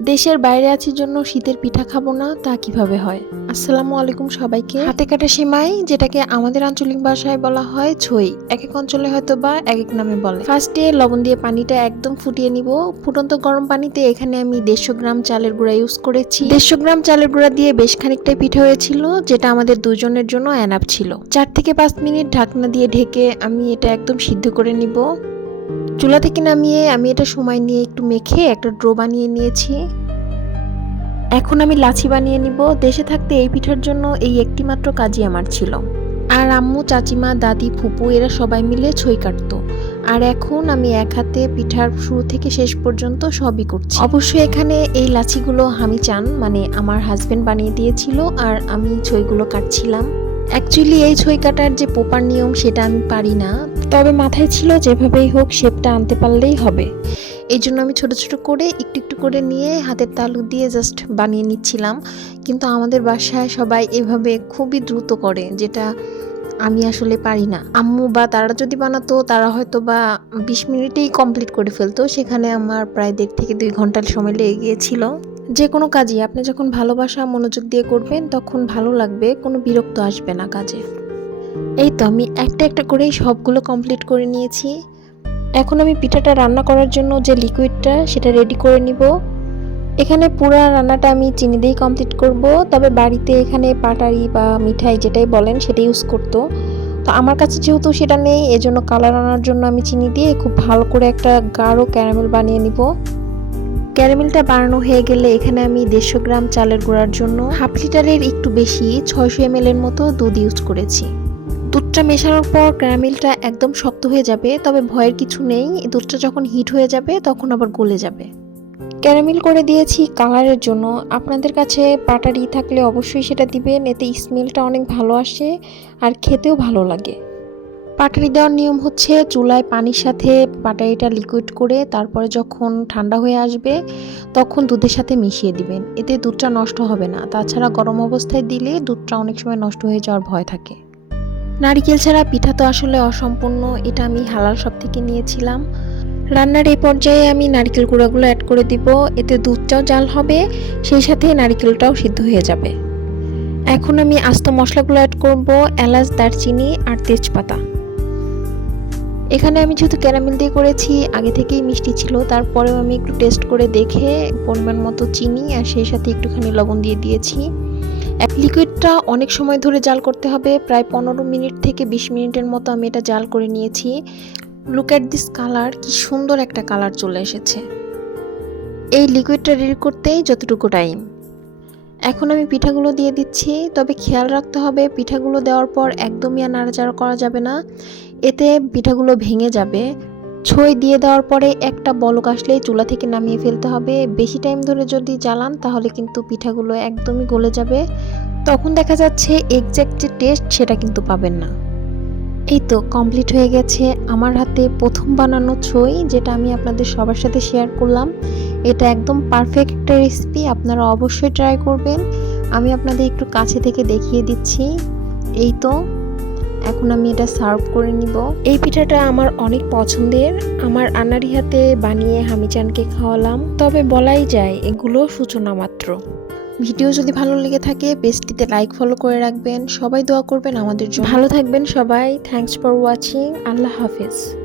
দেশের বাইরে আছি জন্য শীতের পিঠা খাব না, তা কীভাবে হয়? আসসালামু আলাইকুম সবাইকে। হাতে কাটা সেমাই, যেটাকে আমাদের আঞ্চলিক ভাষায় বলা হয় ছই। এক এক অঞ্চলে হয়তো বা এক এক নামে বলে। ফার্স্টে লবণ দিয়ে পানিটা একদম ফুটিয়ে নিব। ফুটন্ত গরম পানিতে এখানে আমি দেড়শো গ্রাম চালের গুঁড়া ইউজ করেছি। দেড়শো গ্রাম চালের গুঁড়া দিয়ে বেশ খানিকটাই পিঠা হয়েছিল, যেটা আমাদের দুজনের জন্য অ্যানাপ ছিল। চার থেকে পাঁচ মিনিট ঢাকনা দিয়ে ঢেকে আমি এটা একদম সিদ্ধ করে নিব। চুলা থেকে নামিয়ে আমি এটা সময় নিয়ে একটু মেখে একটা ড্রো বানিয়ে নিয়েছি। এখন আমি লাচি বানিয়ে নিব। দেশে থাকতে এই পিঠার জন্য এই একটি মাত্র কাজই আমার ছিল। আর আম্মু, চাচিমা, দাদি, ফুপু এরা সবাই মিলে ছই কাটতো। আর এখন আমি এক হাতে পিঠার শুরু থেকে শেষ পর্যন্ত সবই করছি। অবশ্যই এখানে এই লাচিগুলো আমি চান মানে আমার হাজব্যান্ড বানিয়ে দিয়েছিল আর আমি ছইগুলো কাটছিলাম। অ্যাকচুয়ালি এই ছই কাটার যে পোপার নিয়ম সেটা আমি পারি না। তবে মাথায় ছিল যেভাবেই হোক শেপটা আনতে পারলেই হবে। এই জন্য আমি ছোট ছোট করে একটু একটু করে নিয়ে হাতের তালু দিয়ে জাস্ট বানিয়ে নিচ্ছিলাম। কিন্তু আমাদের বাসায় সবাই এভাবে খুবই দ্রুত করে, যেটা আমি আসলে পারি না। আম্মু বা তারা যদি বানাতো, তারা হয়তো বা বিশ মিনিটেই কমপ্লিট করে ফেলতো। সেখানে আমার প্রায় দেড় থেকে দুই ঘণ্টার সময় লেগে গিয়েছিল। যে কোনো কাজই, আপনি যখন ভালোবাসা মনোযোগ দিয়ে করবেন, তখন ভালো লাগবে, কোনো বিরক্ত আসবে না কাজে। এই তো আমি একটা একটা করেই সবগুলো কমপ্লিট করে নিয়েছি। এখন আমি পিঠাটা রান্না করার জন্য যে লিকুইডটা সেটা রেডি করে নিব। এখানে পুরা রান্নাটা আমি চিনি দিয়েই কমপ্লিট করব। তবে বাড়িতে এখানে পাটারি বা মিঠাই যেটাই বলেন, সেটা ইউজ করতো। তো আমার কাছে যেহেতু সেটা নেই, এজন্য কালার আনার জন্য আমি চিনি দিয়ে খুব ভালো করে একটা গাঢ় ক্যারামেল বানিয়ে নিব। ক্যারামেলটা বানানো হয়ে গেলে এখানে আমি দেড়শো গ্রাম চালের গুঁড়ার জন্য হাফ লিটারের একটু বেশি ছয়শো এম এর মতো দুধ ইউজ করেছি। দুধটা মেশানোর পর ক্যারামেলটা একদম শক্ত হয়ে যাবে, তবে ভয়ের কিছু নেই। দুধটা যখন হিট হয়ে যাবে, তখন আবার গলে যাবে। ক্যারামেল করে দিয়েছি কালারের জন্য। আপনাদের কাছে পাটারি থাকলে অবশ্যই সেটা দিবেন, এতে স্মেলটা অনেক ভালো আসে আর খেতেও ভালো লাগে। পাটারি দেওয়ার নিয়ম হচ্ছে চুলায় পানির সাথে পাটারিটা লিকুইড করে তারপরে যখন ঠান্ডা হয়ে আসবে, তখন দুধের সাথে মিশিয়ে দিবেন। এতে দুধটা নষ্ট হবে না। তাছাড়া গরম অবস্থায় দিলে দুধটা অনেক সময় নষ্ট হয়ে যাওয়ার ভয় থাকে। নারিকেল ছাড়া পিঠা তো আসলে অসম্পূর্ণ, এটা আমি হালাল সব থেকে নিয়েছিলাম। রান্নার এই পর্যায়ে আমি নারকেল গুঁড়াগুলো অ্যাড করে দিব, এতে দুধটাও জাল হবে, সেই সাথে নারকেলটাও সিদ্ধ হয়ে যাবে। এখন আমি আস্ত মশলাগুলো অ্যাড করব, এলাচ, দারচিনি আর তেজপাতা। এখানে আমি যেহেতু ক্যারামেল দিয়ে করেছি, আগে থেকেই মিষ্টি ছিল, তারপরেও আমি একটু টেস্ট করে দেখে পরিমাণ মতো চিনি আর সেই সাথে একটুখানি লবণ দিয়ে দিয়েছি। এক লিকুইডটা অনেক সময় ধরে জাল করতে হবে। প্রায় পনেরো মিনিট থেকে বিশ মিনিটের মতো আমি এটা জাল করে নিয়েছি। লুক অ্যাট দিস কালার কি সুন্দর একটা কালার চলে এসেছে। এই লিকুইডটা রেডি করতেই যতটুকু টাইম এখন আমি পিঠাগুলো দিয়ে দিচ্ছি, তবে খেয়াল রাখতে হবে, পিঠাগুলো দেওয়ার পর একদমই আর নাড়াচাড়া করা যাবে না। এতে পিঠাগুলো ভেঙে যাবে। ছই দিয়ে দেওয়ার পরে একটা বলক আসলেই চুলা থেকে নামিয়ে ফেলতে হবে। বেশি টাইম ধরে যদি জ্বালান, তাহলে কিন্তু পিঠাগুলো একদমই গলে যাবে। তখন দেখা যাচ্ছে এক্স্যাক্ট যে টেস্ট সেটা কিন্তু পাবেন না। এই তো কমপ্লিট হয়ে গেছে আমার হাতে প্রথম বানানো ছই, যেটা আমি আপনাদের সবার সাথে শেয়ার করলাম। এটা একদম পারফেক্ট একটা রেসিপি আপনারা অবশ্যই ট্রাই করবেন। আমি আপনাদের একটু কাছে থেকে দেখিয়ে দিচ্ছি। এই তো এখন আমি এটা সার্ভ করে নিব। এই পিঠাটা আমার অনেক পছন্দের। আমার আনারি হাতে বানিয়ে হামিচানকে খাওয়ালাম। তবে বলাই যায়, এগুলো সূচনা মাত্র। ভিডিও যদি ভালো লেগে থাকে, পেজটিতে লাইক ফলো করে রাখবেন। সবাই দোয়া করবেন আমাদের জন্য। ভালো থাকবেন সবাই। থ্যাংকস ফর ওয়াচিং আল্লাহ হাফেজ।